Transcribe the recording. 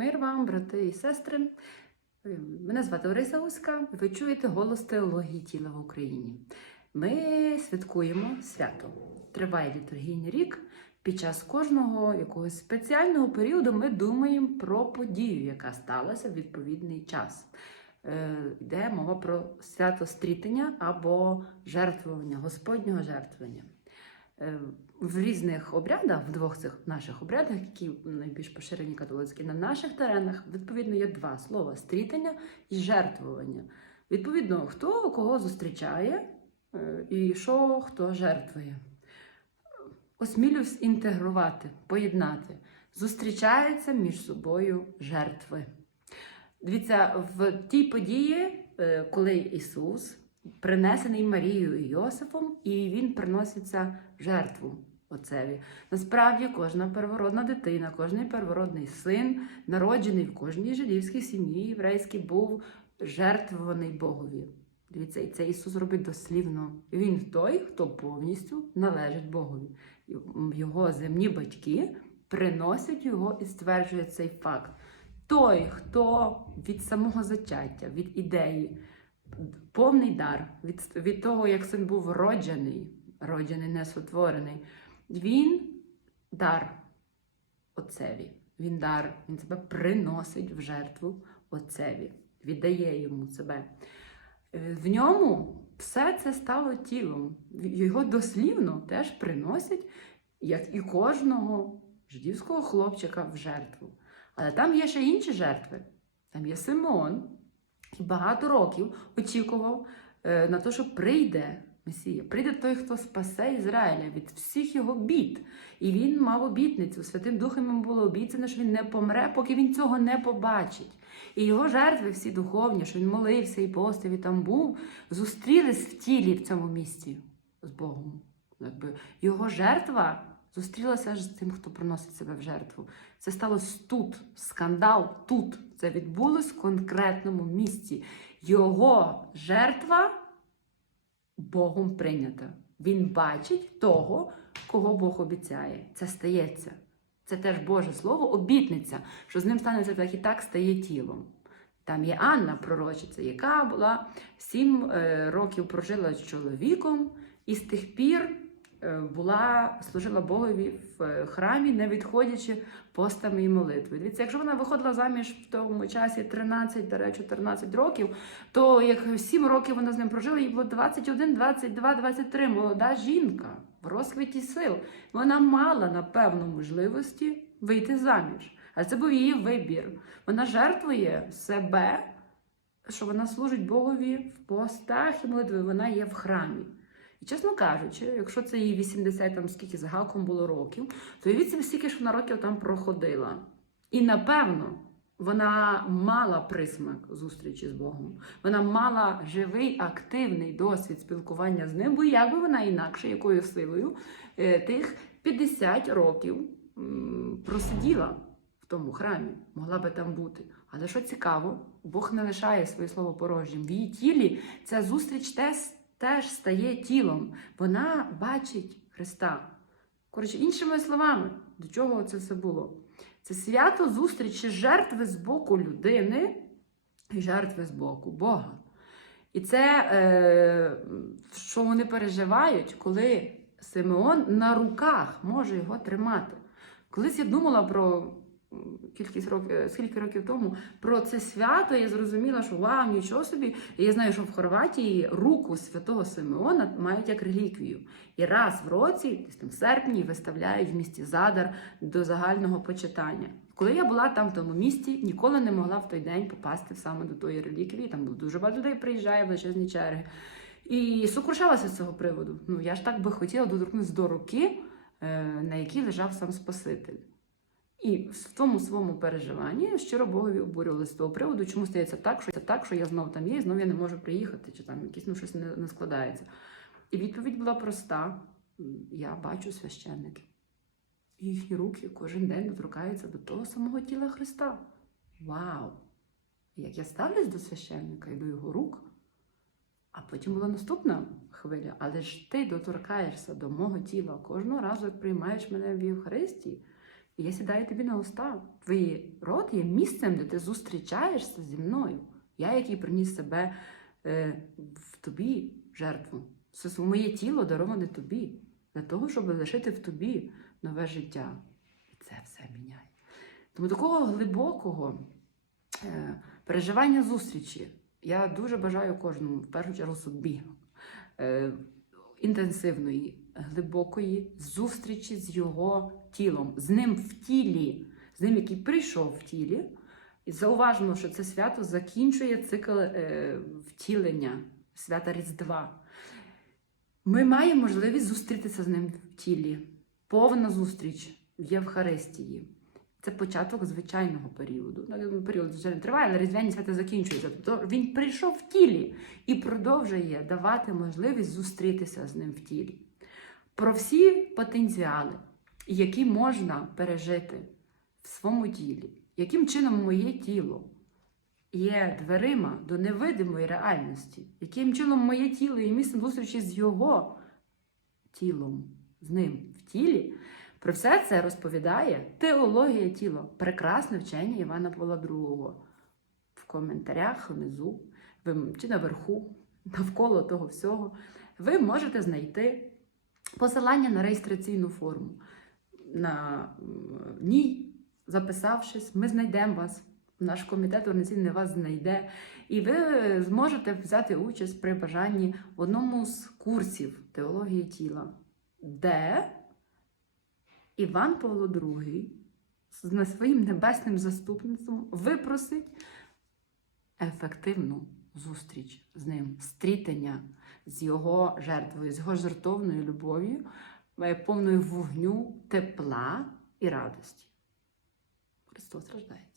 Мир вам, брати і сестри. Е, Мене звати Орися Уська. Ви чуєте голос теології тіла в Україні. Ми святкуємо свято. Триває літургійний рік. Під час кожного якогось спеціального періоду ми думаємо про подію, яка сталася в відповідний час. Е, Йде мова про свято стрітення або жертвування, Господнього жертвування. В різних обрядах, в двох цих наших обрядах, які найбільш поширені католицькі, на наших теренах, відповідно, є два слова стрітання і жертвування. Відповідно, хто кого зустрічає е, і що хто жертвує. Осмілюсь інтегрувати, поєднати. Зустрічаються між собою жертви. Дивіться, в тій події, е, коли Ісус принесений Марією і Йосифом, і він приноситься жертву Отцеві. Насправді, кожна первородна дитина, кожний первородний син, народжений в кожній жидівській сім'ї єврейській, був жертвований Богові. Дивіться, і це Ісус робить дослівно. Він той, хто повністю належить Богові. Його земні батьки приносять його і стверджують цей факт. Той, хто від самого зачаття, від ідеї, повний дар, від, від того, як син був роджений, роджений, не сотворений, він дар Отцеві. Він дар, він себе приносить в жертву Отцеві, віддає йому себе. Е, В ньому все це стало тілом. Його дослівно теж приносять, як і кожного жидівського хлопчика в жертву. Але там є ще інші жертви. Там є Симон, який багато років очікував е, на те, що прийде Месія, прийде той, хто спасе Ізраїля від всіх його бід. І він мав обітницю. Святим Духом йому було обіцяно, що він не помре, поки він цього не побачить. І його жертви всі духовні, що він молився і постив, і там був, зустрілись в тілі в цьому місці з Богом. Якби Його жертва зустрілася аж з тим, хто приносить себе в жертву. Це сталося тут, скандал тут. Це відбулось в конкретному місці. Його жертва Богом прийнята. Він бачить того, кого Бог обіцяє. Це стається. Це теж Боже Слово, обітниця, що з ним станеться так і так стає тілом. Там є Анна, пророчиця, яка була сім е, років прожила з чоловіком, і з тих пір була, служила Богові в е, храмі, не відходячи постами і молитви. Дивіться, якщо вона виходила заміж в тому часі 13, до 14 років, то як 7 років вона з ним прожила, їй було 21, 22, 23, молода жінка в розквіті сил. Вона мала, напевно, можливості вийти заміж. Але це був її вибір. Вона жертвує себе, що вона служить Богові в постах і молитві, вона є в храмі. І чесно кажучи, якщо це їй 80 там скільки з гаком було років, то уявіть собі, скільки ж вона років там проходила. І напевно вона мала присмак зустрічі з Богом. Вона мала живий, активний досвід спілкування з ним, бо як би вона інакше, якою силою е, тих 50 років просиділа в тому храмі, могла би там бути. Але що цікаво, Бог не лишає своє слово порожнім. В її тілі ця зустріч теж, теж стає тілом. Вона бачить Христа. Коротше, іншими словами, до чого це все було? Це свято зустрічі жертви з боку людини і жертви з боку Бога. І це, е, що вони переживають, коли Симеон на руках може його тримати. Колись я думала про кількість років, скільки років тому про це свято, я зрозуміла, що вау, нічого собі. І я знаю, що в Хорватії руку святого Симеона мають як реліквію. І раз в році, десь там в серпні, виставляють в місті Задар до загального почитання. Коли я була там в тому місті, ніколи не могла в той день попасти саме до тої реліквії. Там дуже багато людей приїжджає, величезні черги. І сокрушалася з цього приводу. Ну я ж так би хотіла доторкнутися до руки, е, на якій лежав сам Спаситель. І в тому своєму переживанні щиро Богові обурювали з того приводу, чому стається так, що це так, що я знов там є, і знов я не можу приїхати, чи там якісь ну, щось не, не складається. І відповідь була проста: я бачу священників. Їхні руки кожен день доторкаються до того самого тіла Христа. Вау! Як я ставлюсь до священника і до його рук, а потім була наступна хвиля. Але ж ти доторкаєшся до мого тіла кожного разу, як приймаєш мене в Євхаристії. І я сідаю тобі на уста. Твій рот є місцем, де ти зустрічаєшся зі мною. Я, який приніс себе е, в тобі жертву. Це моє тіло дароване тобі, для того, щоб лишити в тобі нове життя. І це все міняє. Тому такого глибокого е, переживання зустрічі я дуже бажаю кожному, в першу чергу собі, е, інтенсивної, глибокої зустрічі з його тілом, з ним в тілі, з ним, який прийшов в тілі. І зауважено, що це свято закінчує цикл е, втілення, свята Різдва. Ми маємо можливість зустрітися з ним в тілі. Повна зустріч в Євхаристії. Це початок звичайного періоду. Ну, Період звичайно триває, але різдвяні свята закінчуються. Тобто він прийшов в тілі і продовжує давати можливість зустрітися з ним в тілі. Про всі потенціали, які можна пережити в своєму тілі, яким чином моє тіло є дверима до невидимої реальності, яким чином моє тіло є місцем зустрічі з його тілом, з ним в тілі. Про все це розповідає теологія тіла, прекрасне вчення Івана Павла II. В коментарях внизу чи наверху, навколо того всього, ви можете знайти посилання на реєстраційну форму. На ній, записавшись, ми знайдемо вас. Наш комітет організаційний вас знайде, і ви зможете взяти участь при бажанні в одному з курсів теології тіла, де Іван Павло II з своїм небесним заступництвом випросить ефективну зустріч з ним, стрітення з його жертвою, з його жертовною любов'ю, повною вогню, тепла і радості. Христос рождає.